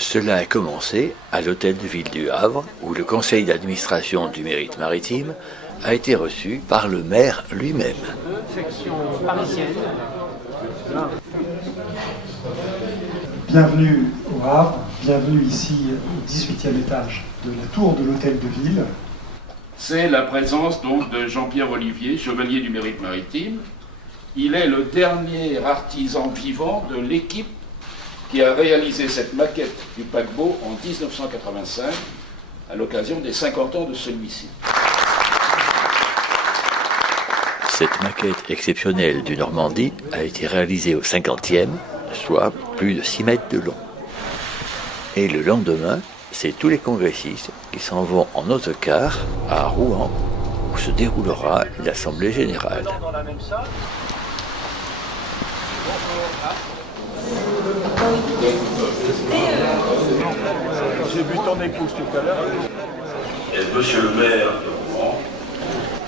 Cela a commencé à l'hôtel de ville du Havre, où le conseil d'administration du Mérite Maritime a été reçu par le maire lui-même. Section parisienne. Bienvenue au Havre, bienvenue ici au 18e étage de la tour de l'hôtel de ville. C'est la présence donc de Jean-Pierre Olivier, chevalier du Mérite Maritime. Il est le dernier artisan vivant de l'équipe qui a réalisé cette maquette du paquebot en 1985, à l'occasion des 50 ans de celui-ci. Cette maquette exceptionnelle du Normandie a été réalisée au 50e, soit plus de 6 mètres de long. Et le lendemain, c'est tous les congressistes qui s'en vont en autocar à Rouen, où se déroulera l'Assemblée générale. J'ai vu ton épouse tout à l'heure. Et Monsieur le maire de Rouen,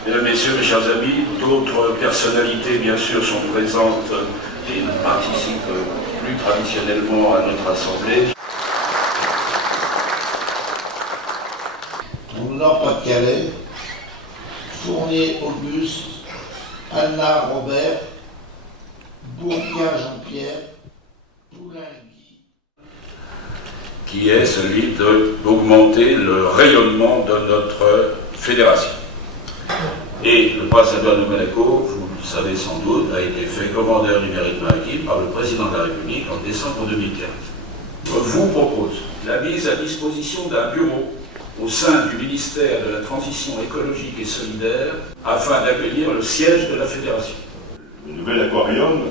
mesdames, messieurs, mes chers amis, d'autres personnalités bien sûr sont présentes et participent plus traditionnellement à notre assemblée. Dans le Nord-Pas-de-Calais, Fournier Auguste, Anna Robert, Bourguin Jean-Pierre, Poulain Guy. Qui est celui d'augmenter le rayonnement de notre fédération. Et le prince Édouard de Monaco, vous le savez sans doute, a été fait commandeur du Mérite Maritime par le président de la République en décembre 2015. Je vous propose la mise à disposition d'un bureau au sein du ministère de la Transition écologique et solidaire afin d'accueillir le siège de la fédération. Le nouvel aquarium,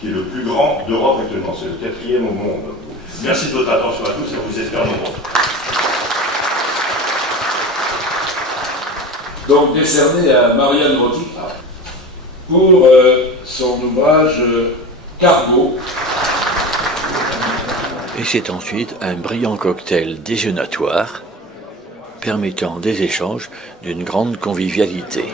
qui est le plus grand d'Europe actuellement, c'est le 4e au monde. Merci de votre attention à tous et on vous espère nombreux. Donc décerné à Marianne Rotica pour son ouvrage Cargo. Et c'est ensuite un brillant cocktail déjeunatoire permettant des échanges d'une grande convivialité.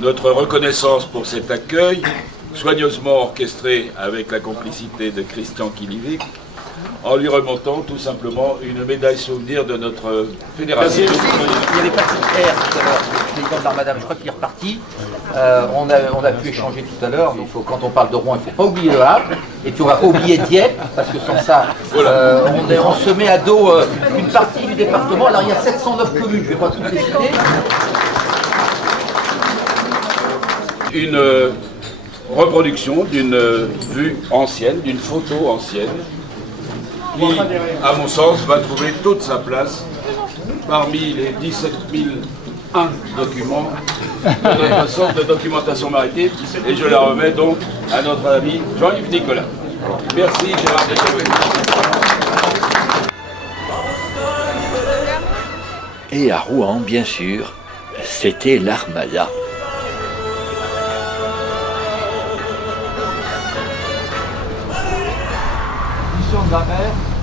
Notre reconnaissance pour cet accueil, soigneusement orchestré avec la complicité de Christian Kilivic, en lui remontant tout simplement une médaille souvenir de notre fédération. Il n'y avait pas de secrétaire tout à l'heure, le président de l'Armada, je crois qu'il est reparti. On a pu échanger tout à l'heure, donc quand on parle de Rouen, il ne faut pas oublier le Havre, et puis on ne va pas oublier Dieppe, parce que sans ça, on se met à dos une partie du département. Alors il y a 709 communes, je ne vais pas toutes les citer. Une reproduction d'une vue ancienne, d'une photo ancienne, qui, à mon sens, va trouver toute sa place parmi les 17 001 documents de notre centre de documentation maritime, et je la remets donc à notre ami Jean-Yves Nicolas. Merci Gérard Deschamps. Et à Rouen, bien sûr, c'était l'Armada.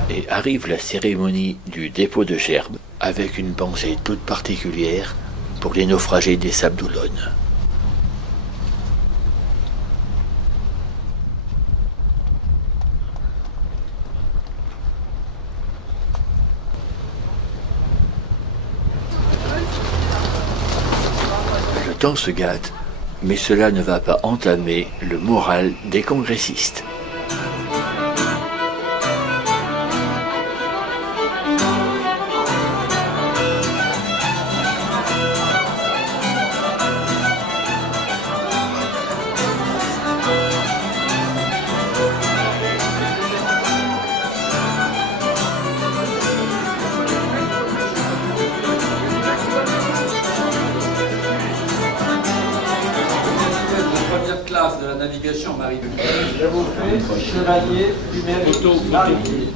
Et arrive la cérémonie du dépôt de gerbes avec une pensée toute particulière pour les naufragés des Sables d'Olonne. Le temps se gâte, mais cela ne va pas entamer le moral des congressistes. Classe de la navigation maritime. Je vous fais chevalier du Mérite Maritime.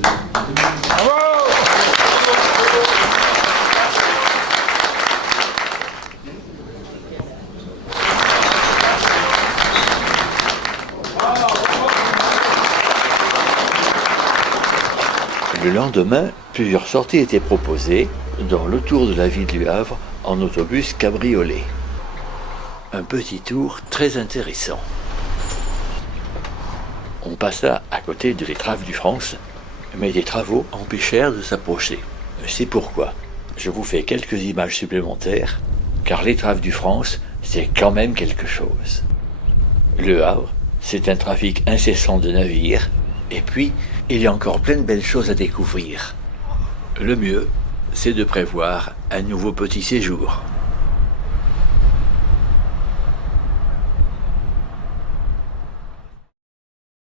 Le lendemain, plusieurs sorties étaient proposées dans le tour de la ville du Havre en autobus cabriolet. un petit tour très intéressant. On passa à côté de l'étrave du France, mais des travaux empêchèrent de s'approcher. C'est pourquoi je vous fais quelques images supplémentaires, car l'étrave du France, c'est quand même quelque chose. Le Havre, c'est un trafic incessant de navires, et puis, il y a encore plein de belles choses à découvrir. Le mieux, c'est de prévoir un nouveau petit séjour.